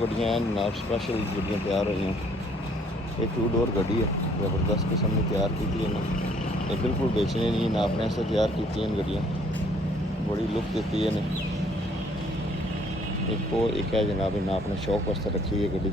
ਗੱਡੀਆਂ ਜਨਾਬ ਸਪੈਸ਼ਲ ਜਿਹੜੀਆਂ ਤਿਆਰ ਹੋਈਆਂ। ਇਹ 2 ਡੋਰ ਗੱਡੀ है, ज़बरदस्त किस्म की तैयार की इन्हें। ये बिल्कुल बेचने नहीं ना अपने से तैयार की गड्डियाँ, बड़ी लुक दी है। एक है जनाब ना अपने शौक वास्ते रखी है गड्डी।